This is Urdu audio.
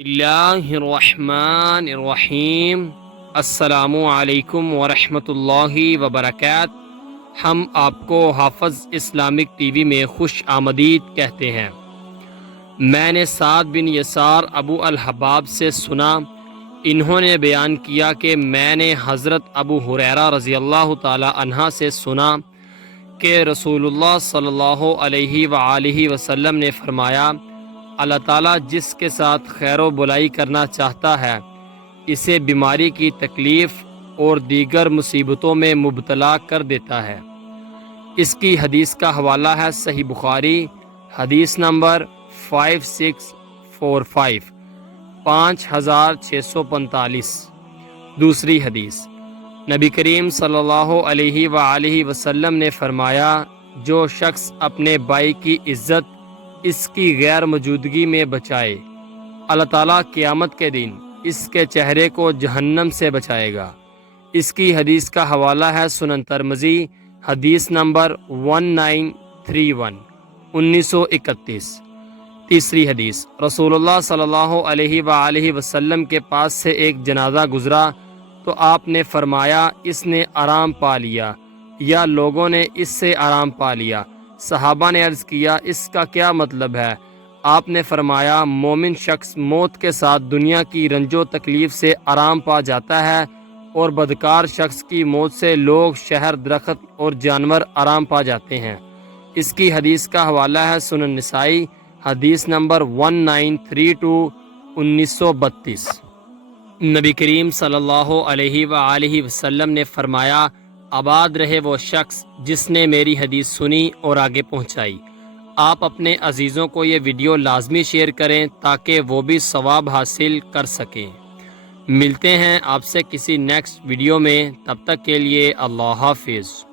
اللہ الرحمن الرحیم۔ السلام علیکم ورحمۃ اللہ وبرکاتہ۔ ہم آپ کو حافظ اسلامک ٹی وی میں خوش آمدید کہتے ہیں۔ میں نے سعد بن یسار ابو الحباب سے سنا، انہوں نے بیان کیا کہ میں نے حضرت ابو ہریرہ رضی اللہ تعالی عنہ سے سنا کہ رسول اللہ صلی اللہ علیہ وآلہ وسلم نے فرمایا، اللہ تعالیٰ جس کے ساتھ خیر و بلائی کرنا چاہتا ہے اسے بیماری کی تکلیف اور دیگر مصیبتوں میں مبتلا کر دیتا ہے۔ اس کی حدیث کا حوالہ ہے صحیح بخاری، حدیث نمبر 5645 5645۔ دوسری حدیث، نبی کریم صلی اللہ علیہ وآلہ وسلم نے فرمایا، جو شخص اپنے بھائی کی عزت اس کی غیر موجودگی میں بچائے، اللہ تعالیٰ قیامت کے دن اس کے چہرے کو جہنم سے بچائے گا۔ اس کی حدیث کا حوالہ ہے سنن ترمذی، حدیث نمبر 1931 1931۔ تیسری حدیث، رسول اللہ صلی اللہ علیہ وآلہ وسلم کے پاس سے ایک جنازہ گزرا تو آپ نے فرمایا، اس نے آرام پا لیا، یا لوگوں نے اس سے آرام پا لیا۔ صحابہ نے عرض کیا، اس کا کیا مطلب ہے؟ آپ نے فرمایا، مومن شخص موت کے ساتھ دنیا کی رنج و تکلیف سے آرام پا جاتا ہے، اور بدکار شخص کی موت سے لوگ، شہر، درخت اور جانور آرام پا جاتے ہیں۔ اس کی حدیث کا حوالہ ہے سنن نسائی، حدیث نمبر 1932 1932۔ نبی کریم صلی اللہ علیہ وآلہ وسلم نے فرمایا، آباد رہے وہ شخص جس نے میری حدیث سنی اور آگے پہنچائی۔ آپ اپنے عزیزوں کو یہ ویڈیو لازمی شیئر کریں تاکہ وہ بھی ثواب حاصل کر سکیں۔ ملتے ہیں آپ سے کسی نیکسٹ ویڈیو میں، تب تک کے لیے اللہ حافظ۔